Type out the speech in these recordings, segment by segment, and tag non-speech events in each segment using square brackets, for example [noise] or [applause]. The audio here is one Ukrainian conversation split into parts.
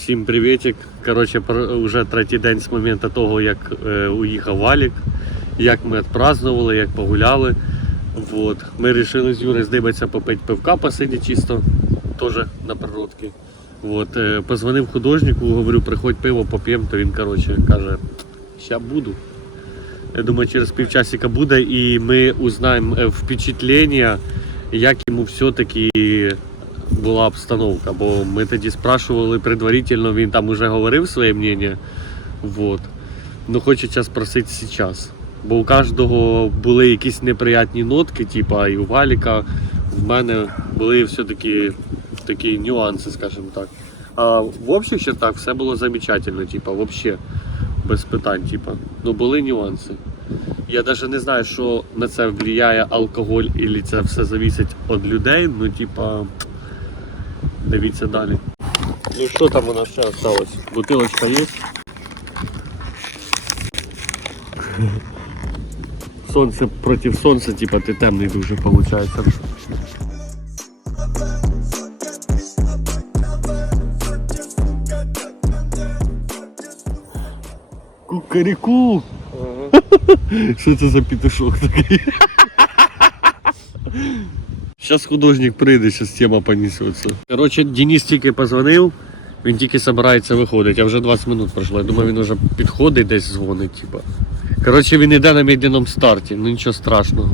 Всім привітик. Коротше, вже третій день з моменту того, як е, уїхав Валік, як ми відпразднували, як погуляли. Вот. Ми вирішили з Юрою здибатися попити пивка, посидіти чисто, теж на природці. Вот. Е, позвонив художнику, говорю, приходь пиво поп'ємо, то він коротше, каже, ща буду. Я думаю, через півчасика буде, і ми узнаємо е, впечатлення, як йому все-таки була обстановка. Бо ми тоді спрашували предварительно, він там уже говорив своє мнення. Вот. Ну хочеться спросити зараз. Бо у кожного були якісь неприятні нотки, типа і у Валіка, в мене були все-таки такі нюанси, скажімо так. А в общих чертах все було замечательно, типа, вообще без питань, типа. Ну були нюанси. Я навіть не знаю, що на це впливає алкоголь, і це все залежить від людей. Ну, типа, дивіться далі. Ну що там у нас ще осталось? Бутилочка є? Сонце проти сонця, типа ти темний дуже виходить. Кукаріку! [laughs] Що це за петушок такий? Зараз художник прийде, зараз тема понесеться. Коротше, Денис тільки позвонив, він тільки збирається виходити, а вже 20 минут пройшло. Я думаю, він вже підходить десь дзвонить. Типа. Коротше, він йде на медленному старті, ну нічого страшного.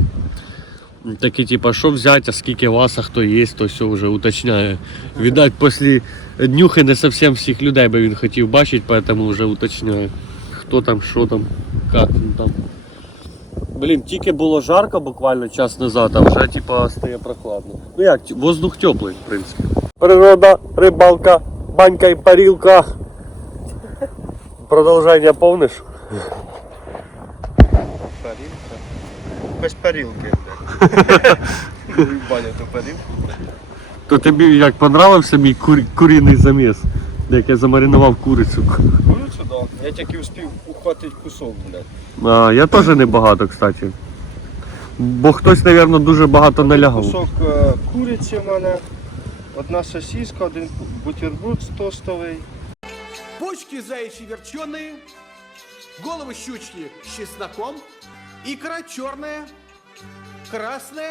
Такі, типа, що взяти, а скільки вас, а хто є, то все вже уточняє. Видать, після днюхи не зовсім всіх людей би він хотів бачити, тому вже уточняє. Хто там, що там, як він там. Блін, тільки було жарко буквально час назад, а вже типа стає прохладно. Ну як, воздух теплий, в принципі. Природа, рибалка, банька і парілка. Продовження повниш? Парилка. Без парилки. [laughs] Баня то парилку. То тобі як понравився мій кур... куріний заміс, як я замаринував курицю. Да. Я тільки успів ухватити кусок, блядь. А, я теж не багато, кстати. Бо хтось, мабуть, дуже багато налягав. Кусок е, куриці в мене, одна сосиска, один бутерброд тостовий. Почки заячьи верченые, головы щучьи с чесноком, икра черная, красная.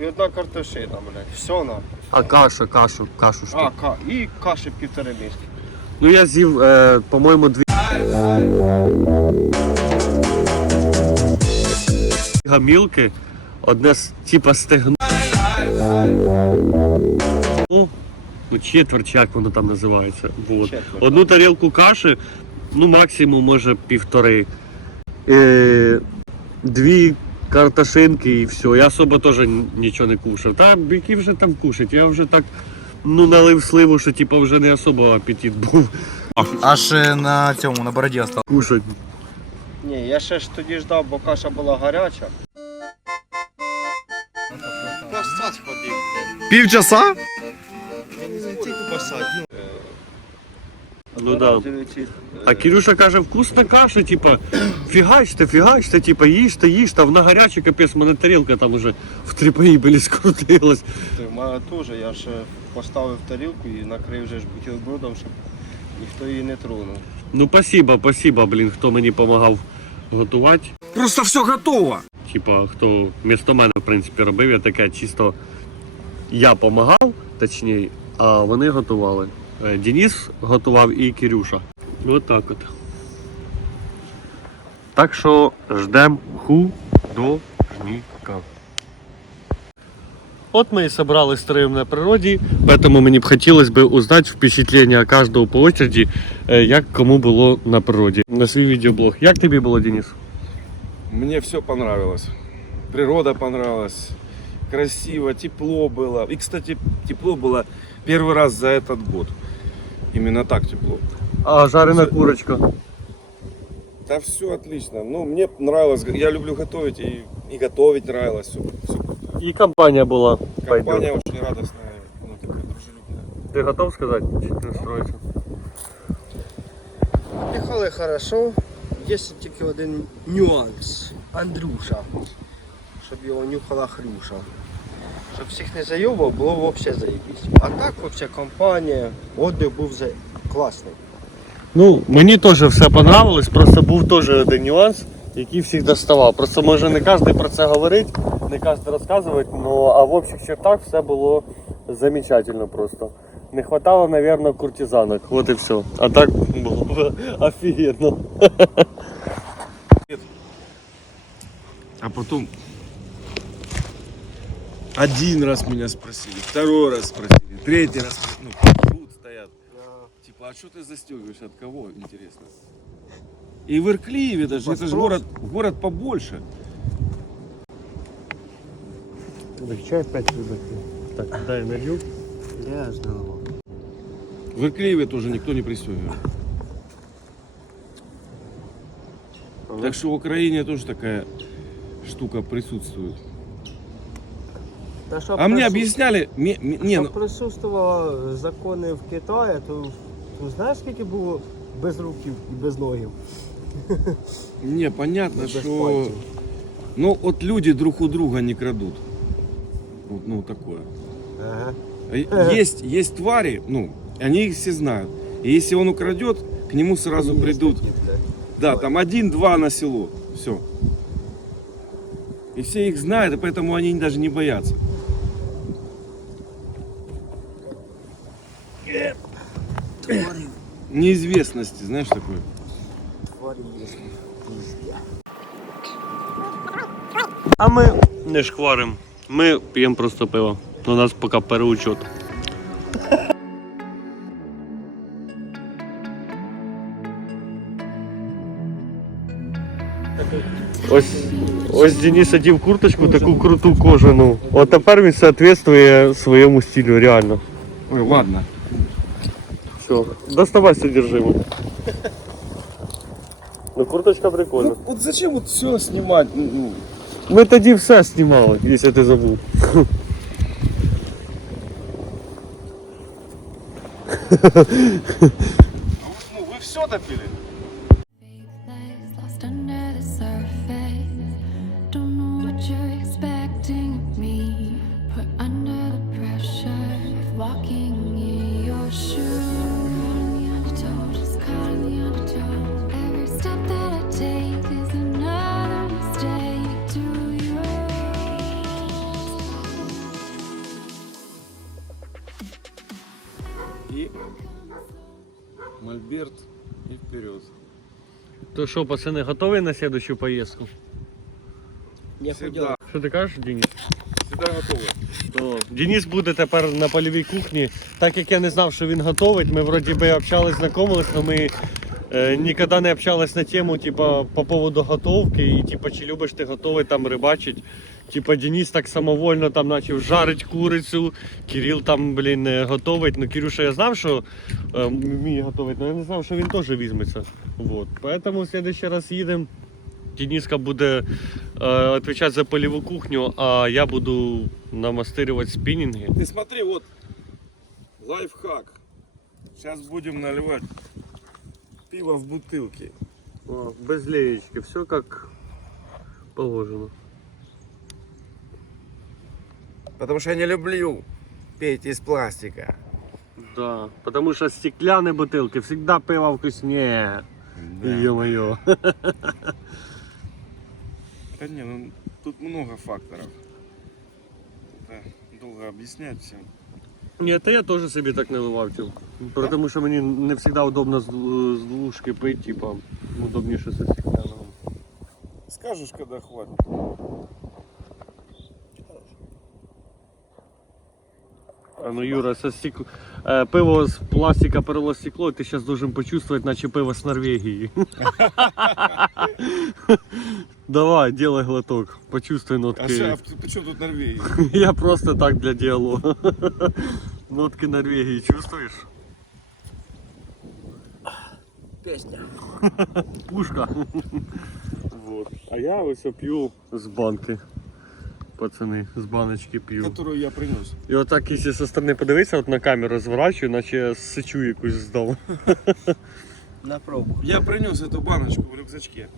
І одна картошина, блядь. Все на. А каша, кашу, кашу що? А, ка... і каші півтори місяці. Ну я з'їв, е, по-моєму, дві гамілки, одне з типа стегно. Ну, ну, четверть, як воно там називається. Вот. Одну тарілку каші, ну максимум може півтори. Е, дві картошинки і все. Я особо теж нічого не кушав. Та які вже там кушать? Я вже так ну, налив сливу, що типа вже не особо апетит був Аж е, на цьому, на бороді осталось. кушать. Ні, я ще ж тоді ждав, бо каша була гаряча. Посадь ходив. Півчаса? Ну, да. А Кирюша каже, вкусна каша, типа, фігачте, фігачте, типа, їжте, їжте, а вона гаряча, капець, в мене тарілка там уже в три поїбелі скрутилась. У мене теж, я ж поставив тарілку і накрив вже ж бутербродом, щоб ніхто її не тронув. Ну, спасибо, спасибо, блін, хто мені допомагав готувати. Просто все готово. Типа, хто вмісто мене, в принципі, робив, я таке чисто я допомагав, точніше, а вони готували. Е, Денис готував і Кирюша. От так от. Так що ждемо художника. От ми і собрали строим на природі, поэтому мені б хотілося б узнати впечатлення кожного по очереді, е, як кому було на природі. На свій відеоблог. Як тобі було, Денис? Мне все понравилось. Природа понравилась. Красиво, тепло было. И, кстати, тепло было первый раз за этот год. Именно так тепло. А жарена курочка. Да все отлично. Ну, мне нравилось. Я люблю готовить и, и готовить нравилось. Все, І компанія була. Компания очень радостная, ну, такая дружелюбная. Ти готов сказати? Чи ти настроїшся? Їхали хорошо, є тільки один нюанс. Андрюша. Щоб його нюхала хрюша. Щоб всіх не зайобав, було взагалі заєбісь. А так взагалі компанія, отдих був за класний. Ну, мені теж все понравилось, просто був теж один нюанс, який всіх доставав. Просто може не кожен про це говорить, не кожен розказує, ну а в общих чертах все було замечательно просто. Не хватало, мабуть, куртизанок. От і все. А так було б [laughs] офігенно. А потом один раз меня спросили, второй раз спросили, третий раз спросили. Ну, тут стоят. Типа, а что ты застегиваешь? От кого? Интересно. И в Ирклиеве даже, это же город, город побольше. Чай 5 рюбиків. Так, дай налью. Я ж наливав. В Ирклиеве тоже никто не пристегивает. Так что в Украине тоже такая штука присутствует. Та щоб А мне прису- объясняли, ме- ме- не, щоб ну, присутствували закони в Китаї, то, то знаєш, скільки було без руків і без ногів? не, понятно, Без что... пальців. Ну, вот люди друг у друга не крадут. Вот, ну, такое. Ага. А Есть, есть твари, ну, они их все знают. И если он украдет, к нему сразу придут. Да, там один-два на село. Все. И все их знают, и поэтому они даже не боятся. Неизвестности, знаешь такое? Тварі є. Пізня. А ми не шкварим. Ми п'ємо просто пиво. У нас поки переучет. Ось, ось Денис одів курточку, таку круту кожану. От тепер він соответствує своєму стилю, реально. Ой, ладно. Все, доставай содержимое. Ну курточка прикольна. вот зачем вот все снимать? Ми тоді все знімали, якщо ти забув. ну вы все топили? То що, пацани, готові на следующую поїздку? Я Всегда, Що ти кажеш, Денис? всегда готовий. То Денис буде тепер на польовій кухні. Так як я не знав, що він готовить, ми вроді би общались, знайомились, але ми е, ніколи не общались на тему, типа, по поводу готовки і типа, чи любиш ти готовий там рибачить. Типа Денис так самовольно там почав жарить курицю, Кирил там, блін, е, готовить. Ну, Кирюша, я знав, що е, вміє готовить, але я не знав, що він теж візьметься. Вот. Поэтому в следующий раз їдемо. Дениска буде е, відповідати за польову кухню, а я буду намастирювати спінінги. Ты смотри, вот лайфхак. Сейчас будем наливать пиво в бутылки. О, без леечки, все як положено. Потому что я не люблю пить из пластика. Да, потому что стеклянные бутылки всегда пиво вкуснее. Ё-моё. [laughs] Да не, ну тут много факторов. Это долго объяснять всем. Ні, это я тоже собі так наливав, тим. Потому що мені не завжди удобно з, з двушки пити, типа, удобніше со стекляного. Скажешь, когда хватит. А ну Юра, со е, пиво з пластика перело стекло, ти зараз должен почувствовать, наче пиво з Норвегії. [laughs] Давай, делай глоток, почувствуй нотки. ты, ты что тут Норвегии? [laughs] Я просто так для диалога. [laughs] Нотки Норвегии чувствуешь? Пісня. Пушка. Вот. А я ось п'ю з банки. Пацани, з баночки п'ю. Которую я принес. І отак, якщо зі сторони подивитися, от на камеру розворачую, наче сичу якусь здав. На пробу. Я принес эту баночку в рюкзачке.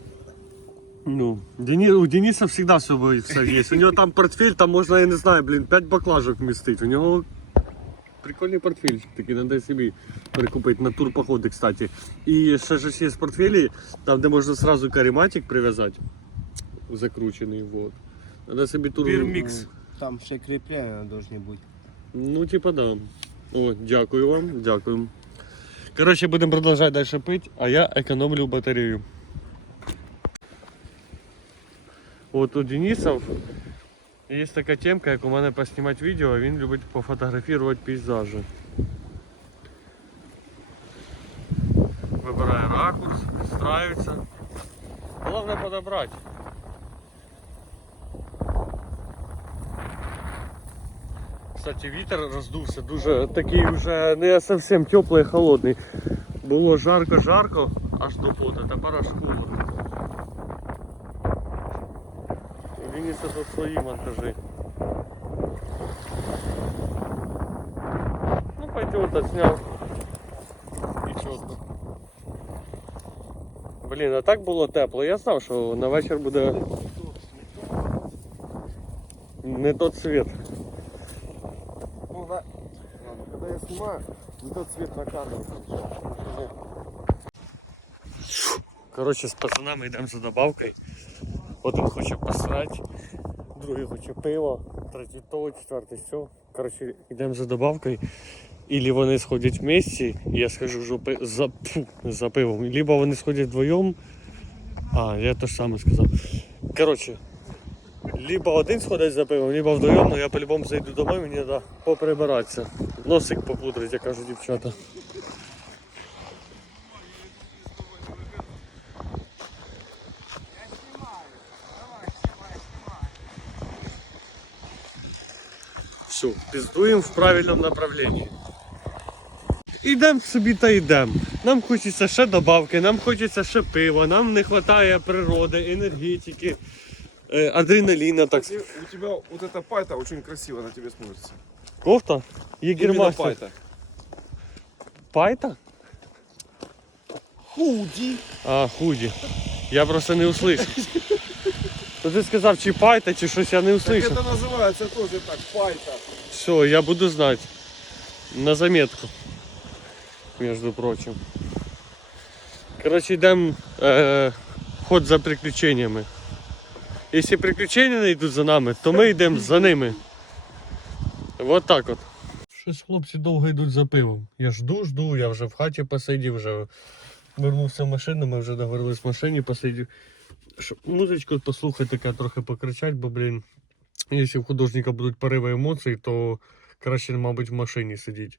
Ну, Дени... у Дениса всегда все, все є. У нього там портфель, там можна, я не знаю, блін, 5 баклажок вмістити. У нього Прикольний портфель, такий треба собі прикупити на турпоходи, кстати. І ще ж є портфелі, там де можна сразу карематик прив'язати. Закручений. Вот. Надо собі тур. Пірмікс. Там ще кріплення должны бути. Ну, типа, да. О, дякую вам, дякую. Коротше, будемо продовжувати далі пити, а я економлю батарею. От у Денисов є така темка, як у мене поснімати відео, він любить пофотографувати пейзажі. Вибирає ракурс, страюється. Головне подобрати. Кстати, вітер роздувся дуже такий вже не зовсім теплий, а холодний. Було жарко-жарко, аж до пота, тепер аж холодно. Він тут свої монтажі. Ну пойдем отсняв. І чітко. Блін, а так було тепло. Я знав, що на вечір буде не тот цвет. Ну, на... Ладно, когда я снимаю, не тот цвет на камеру. Коротше, з пацанами йдемо за добавкою. Один хоче посрати, другий хоче пиво, третій то, четвертий все. Коротше, йдемо за добавкою. Ілі вони сходять вместе, і я схожу вже пи- за, за пивом. Либо вони сходять вдвоєм. А, я то ж саме сказав. Коротше, либо один сходить за пивом, либо вдвоєм, але я по-любому зайду домой, мені треба поприбиратися. Носик попудрить, я кажу дівчата. Все, піздуємо в правильному направленні. Ідемо собі та йдемо. Нам хочеться ще добавки, нам хочеться ще пива, нам не вистачає природи, енергетики, е, адреналіна, так Кстати, у тебя вот эта пайта очень красиво на тебе смотрится. Кофта? Именно Єгермастер. пайта. Пайта? Худи. А, худі. Я просто не услышав. То ти сказав, чи пайта, чи щось я не Так услышав. это называется тоже так, пайта. Все, я буду знать. На заметку. Между прочим. Короче, йдемо е, ход за приключеннями. Якщо приключення не йдуть за нами, то ми йдемо за ними. Вот так от. Щось хлопці довго йдуть за пивом. Я жду, жду, я вже в хаті посидів, вже вернувся в машину, ми вже договорились в машині посидів. Щоб музичку послухати, таке трохи покричать, бо, блін, Якщо в художника будуть пориви емоцій, то краще, мабуть, в машині сидіти.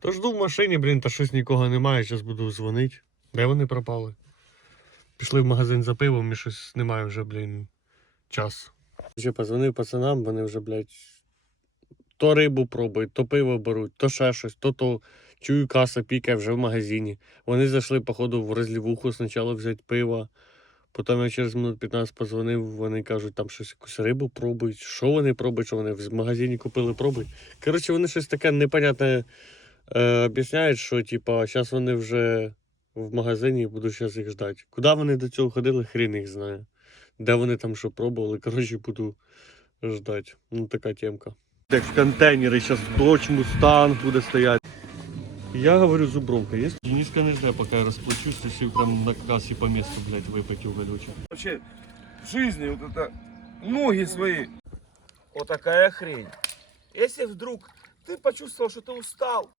То жду в машині, блін, та щось нікого немає, зараз буду дзвонити. Де вони пропали? Пішли в магазин за пивом і щось немає вже, блін, час. Ще позвонив пацанам, вони вже, блядь, то рибу пробують, то пиво беруть, то ще щось, то то. Чую, каса пікає вже в магазині. Вони зайшли, походу, в розлівуху спочатку взяти пиво. Потім я через минут 15 позвонив, вони кажуть, там щось якусь рибу пробують. Що вони пробують, що вони в магазині купили, пробують. Коротше, вони щось таке непонятне е, об'ясняють, що типа, зараз вони вже в магазині буду зараз їх ждати. Куди вони до цього ходили, хрін їх знає. Де вони там що пробували, [laughs] коротше, буду ждати. Ну, така темка. Як в контейнері зараз дощ, мустанг буде стояти. Я говорю зубровка, есть? Дениска не жде, пока я расплачусь, если прям на кассе по месту, блядь, выпить уголючек. Вообще, в жизни вот это ноги свои. Вот такая хрень. Если вдруг ты почувствовал, что ты устал,